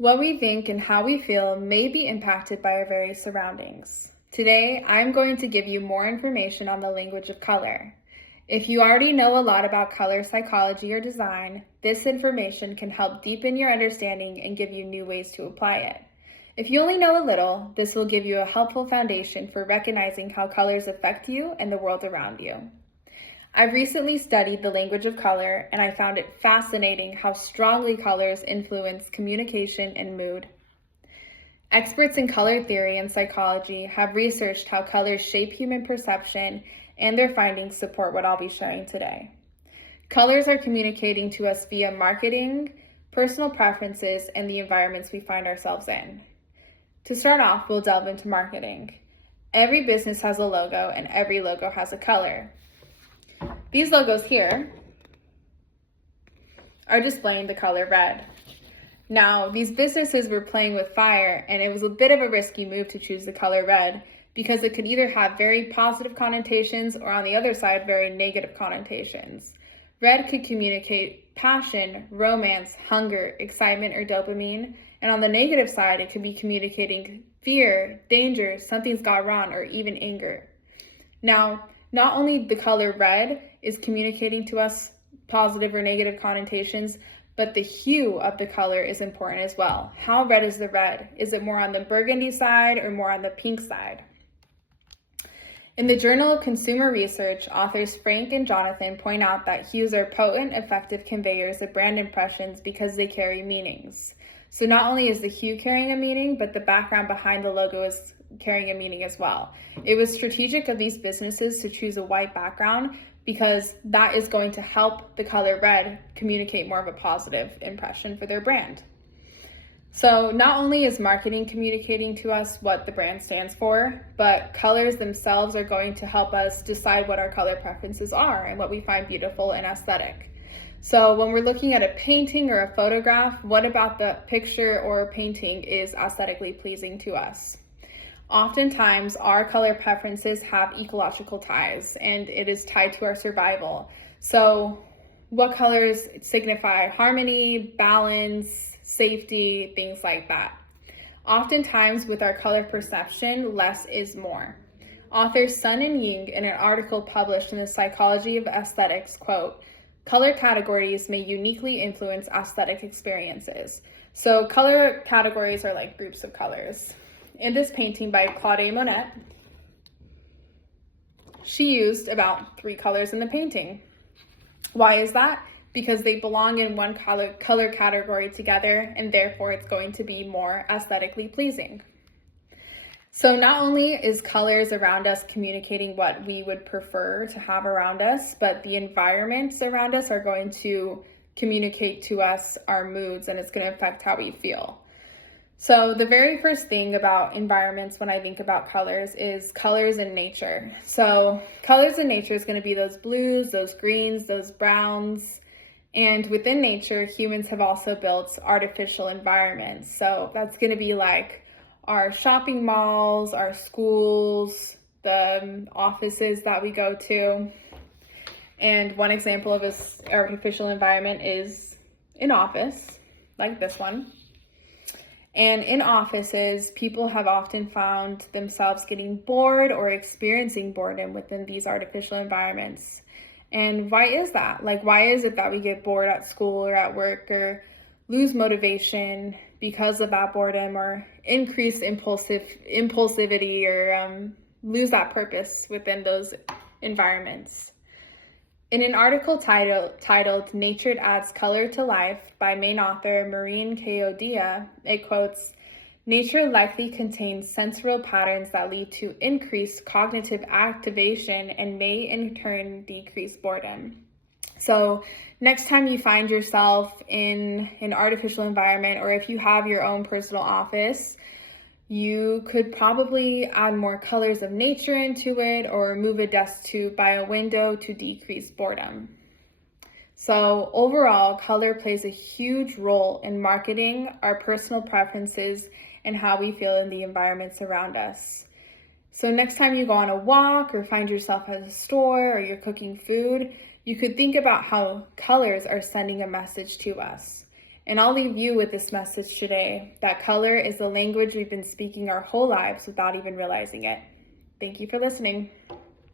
What we think and how we feel may be impacted by our very surroundings. Today, I'm going to give you more information on the language of color. If you already know a lot about color psychology or design, this information can help deepen your understanding and give you new ways to apply it. If you only know a little, this will give you a helpful foundation for recognizing how colors affect you and the world around you. I've recently studied the language of color, and I found it fascinating how strongly colors influence communication and mood. Experts in color theory and psychology have researched how colors shape human perception, and their findings support what I'll be sharing today. Colors are communicating to us via marketing, personal preferences, and the environments we find ourselves in. To start off, we'll delve into marketing. Every business has a logo, and every logo has a color. These logos here are displaying the color red. Now, these businesses were playing with fire, and it was a bit of a risky move to choose the color red because it could either have very positive connotations or, on the other side, very negative connotations. Red could communicate passion, romance, hunger, excitement, or dopamine, and on the negative side, it could be communicating fear, danger, something's gone wrong, or even anger. Now, not only the color red is communicating to us positive or negative connotations, but the hue of the color is important as well. How red is the red? Is it more on the burgundy side or more on the pink side? In the Journal of Consumer Research, authors Frank and Jonathan point out that hues are potent, effective conveyors of brand impressions because they carry meanings. So not only is the hue carrying a meaning, but the background behind the logo is carrying a meaning as well. It was strategic of these businesses to choose a white background because that is going to help the color red communicate more of a positive impression for their brand. So not only is marketing communicating to us what the brand stands for, but colors themselves are going to help us decide what our color preferences are and what we find beautiful and aesthetic. So when we're looking at a painting or a photograph, what about the picture or painting is aesthetically pleasing to us? Oftentimes, our color preferences have ecological ties, and it is tied to our survival. So what colors signify harmony, balance, safety, things like that. Oftentimes, with our color perception, less is more. Authors Sun and Ying, in an article published in the Psychology of Aesthetics, quote, "Color categories may uniquely influence aesthetic experiences." So color categories are like groups of colors. In this painting by Claude Monet, she used about 3 colors in the painting. Why is that? Because they belong in one color category together, and therefore it's going to be more aesthetically pleasing. So not only is colors around us communicating what we would prefer to have around us, but the environments around us are going to communicate to us our moods, and it's going to affect how we feel. So the very first thing about environments when I think about colors is colors in nature. So colors in nature is going to be those blues, those greens, those browns. And within nature, humans have also built artificial environments. So that's going to be like our shopping malls, our schools, the offices that we go to. And one example of this artificial environment is an office, like this one. And in offices, people have often found themselves getting bored or experiencing boredom within these artificial environments. And why is that? Like, why is it that we get bored at school or at work or lose motivation because of that boredom or increase impulsivity or lose that purpose within those environments? In an article titled "Nature Adds Color to Life" by main author Maureen K.O. it quotes, "Nature likely contains sensorial patterns that lead to increased cognitive activation and may in turn decrease boredom." So next time you find yourself in an artificial environment, or if you have your own personal office, you could probably add more colors of nature into it or move a desk by a window to decrease boredom. So overall, color plays a huge role in marketing, our personal preferences, and how we feel in the environments around us. So next time you go on a walk or find yourself at a store or you're cooking food, you could think about how colors are sending a message to us. And I'll leave you with this message today, that color is the language we've been speaking our whole lives without even realizing it. Thank you for listening.